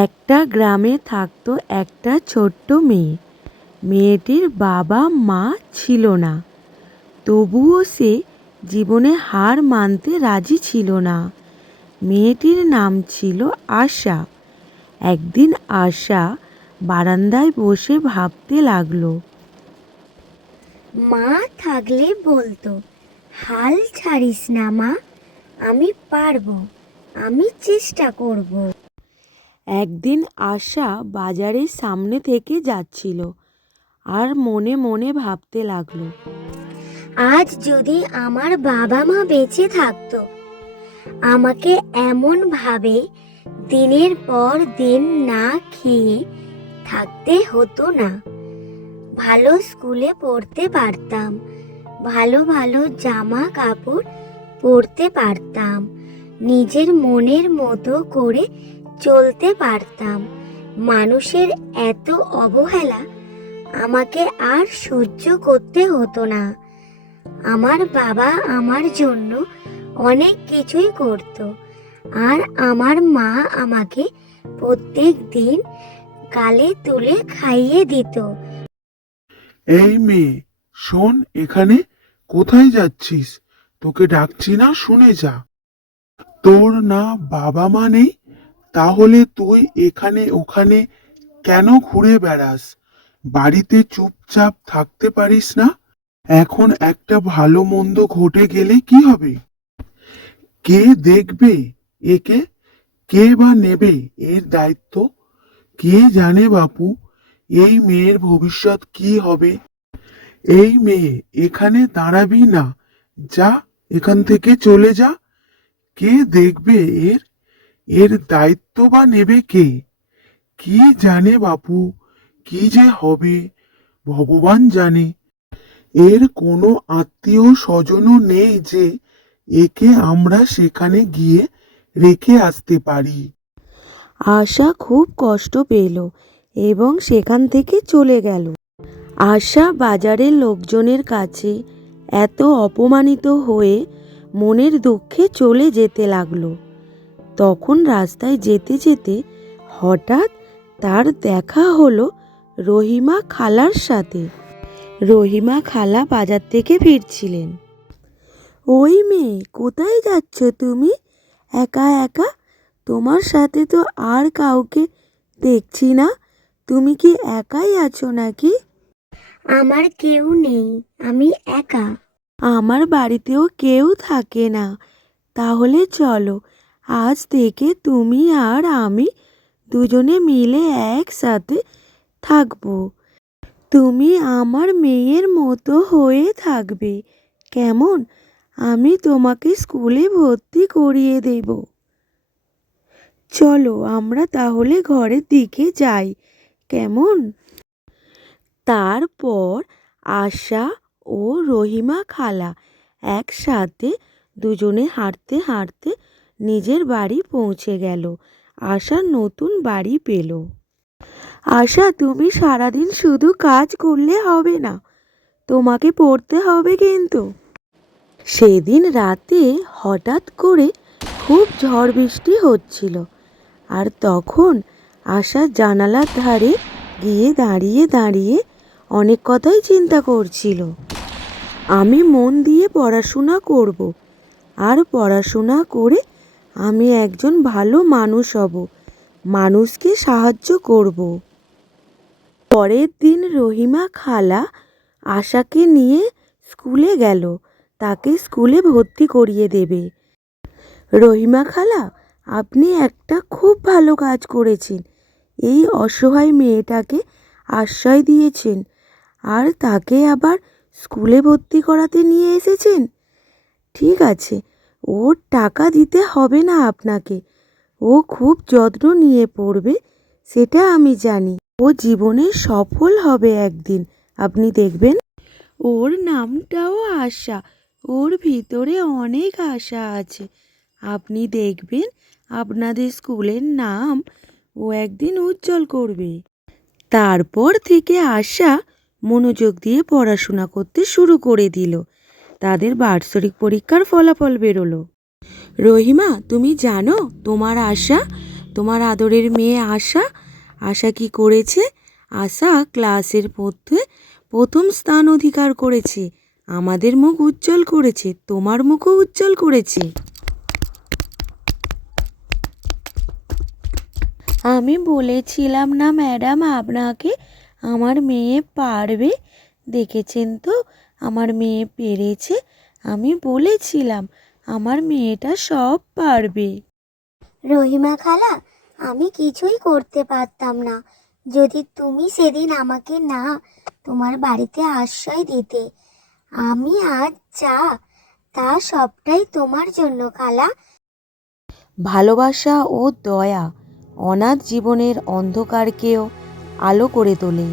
একটা গ্রামে থাকতো একটা ছোট্ট মেয়ে। মেয়েটির বাবা মা ছিল না, তবুও সে জীবনে হার মানতে রাজি ছিল না। মেয়েটির নাম ছিল আশা। একদিন আশা বারান্দায় বসে ভাবতে লাগলো। মা থাকলে বলতো, হাল ছাড়িস না মা, আমি পারবো, আমি চেষ্টা করব। একদিন আশা বাজারের সামনে থেকে যাচ্ছিল আর মনে মনে ভাবতে লাগলো, আজ যদি আমার বাবা মা বেঁচে থাকতো, আমাকে এমন ভাবে দিনের পর দিন না খেয়ে থাকতে হতো না। ভালো স্কুলে পড়তে পারতাম, ভালো ভালো জামা কাপড় পরতে পারতাম, নিজের মনের মতো করে চলতে পারতাম। মানুষের এত অবহেলা আমাকে আর সহ্য করতে হতো না। আমার বাবা আমার জন্য অনেক কিছুই করত, আর আমার মা আমাকে প্রত্যেক দিন গালে তুলে খাইয়ে দিত। এই মেয়ে, শোন, এখানে কোথায় যাচ্ছিস? তোকে ডাকছি না, শুনে যা। তোর না বাবা মা নেই, তাহলে তুই এখানে ওখানে কেন ঘুরে বেড়াস? বাড়িতে চুপচাপ থাকতে পারিস না? এখন একটা ভালো মন্দ ঘটে গেলে কি হবে? কে দেখবে একে? কে বা নেবে এর দায়িত্ব? কে জানে বাপু, এই মেয়ের ভবিষ্যৎ কি হবে? এই মেয়ে, এখানে দাঁড়াবি না, যা, এখান থেকে চলে যা। কে দেখবে এর? এর দায়িত্ব বা নেবে কে? কি জানে বাপু, কি যে হবে ভগবান জানে। এর কোনো আত্মীয় স্বজনও নেই যে একে আমরা সেখানে গিয়ে রেখে আসতে পারি। আশা খুব কষ্ট পেল এবং সেখান থেকে চলে গেল। আশা বাজারের লোকজনের কাছে এত অপমানিত হয়ে মনের দুঃখে চলে যেতে লাগলো। তখন রাস্তায় যেতে যেতে হঠাৎ তার দেখা হলো রহিমা খালার সাথে। রহিমা খালা বাজার থেকে ফিরছিলেন। ওই মেয়ে, কোথায় যাচ্ছ তুমি একা একা? তোমার সাথে তো আর কাউকে দেখছি না, তুমি কি একাই আছো নাকি? আমার কেউ নেই, আমি একা। আমার বাড়িতেও কেউ থাকে না। তাহলে চলো, আজ থেকে তুমি আর আমি দুজনে মিলে একসাথে থাকবো। তুমি আমার মেয়ের মতো হয়ে থাকবে, কেমন? আমি তোমাকে স্কুলে ভর্তি করিয়ে দেব। চলো আমরা তাহলে ঘরের দিকে যাই, কেমন? তারপর আশা ও রহিমা খালা একসাথে দুজনে হাঁটতে হাঁটতে নিজের বাড়ি পৌঁছে গেল। আশা নতুন বাড়ি পেল। আশা, তুমি সারাদিন শুধু কাজ করলে হবে না, তোমাকে পড়তে হবে কিন্তু। সেদিন রাতে হঠাৎ করে খুব ঝড় বৃষ্টি হচ্ছিল, আর তখন আশা জানালার ধারে গিয়ে দাঁড়িয়ে দাঁড়িয়ে অনেক কথাই চিন্তা করছিল। আমি মন দিয়ে পড়াশোনা করব, আর পড়াশোনা করে আমি একজন ভালো মানুষ হব, মানুষকে সাহায্য করব। পরের দিন রহিমা খালা আশাকে নিয়ে স্কুলে গেল, তাকে স্কুলে ভর্তি করিয়ে দেবে। রহিমা খালা, আপনি একটা খুব ভালো কাজ করেছেন। এই অসহায় মেয়েটাকে আশ্রয় দিয়েছেন, আর তাকে আবার স্কুলে ভর্তি করাতে নিয়ে এসেছেন। ঠিক আছে, ওর টাকা দিতে হবে না আপনাকে, ও খুব যত্ন নিয়ে পড়বে, সেটা আমি জানি। ও জীবনে সফল হবে একদিন, আপনি দেখবেন। ওর নামটাও আশা, ওর ভিতরে অনেক আশা আছে। আপনি দেখবেন আপনাদের স্কুলের নাম ও একদিন উজ্জ্বল করবে। তারপর থেকে আশা মনোযোগ দিয়ে পড়াশোনা করতে শুরু করে দিল। তাদের বার্ষিক পরীক্ষার ফলাফল বেরোলো। রহিমা, তুমি জানো তোমার আশা তোমার আদরের মেয়ে আশা। আশা কি করেছে? আশা ক্লাসের মধ্যে প্রথম স্থান অধিকার করেছে, আমাদের মুখ উজ্জ্বল করেছে, তোমার মুখও উজ্জ্বল করেছে। আমি বলেছিলাম না ম্যাডাম আপনাকে, আমার মেয়ে পারবে। দেখেছেন তো আমার মেয়ে পেরেছে। আমি বলেছিলাম আমার মেয়েটা সব পারবে। রহিমা খালা, আমি কিছুই করতে পারতাম না যদি তুমি সেদিন আমাকে না তোমার বাড়িতে আশ্রয় দিতে। আমি আজ যা তা সবটাই তোমার জন্য খালা। ভালোবাসা ও দয়া অনাথ জীবনের অন্ধকারকেও আলো করে তোলে।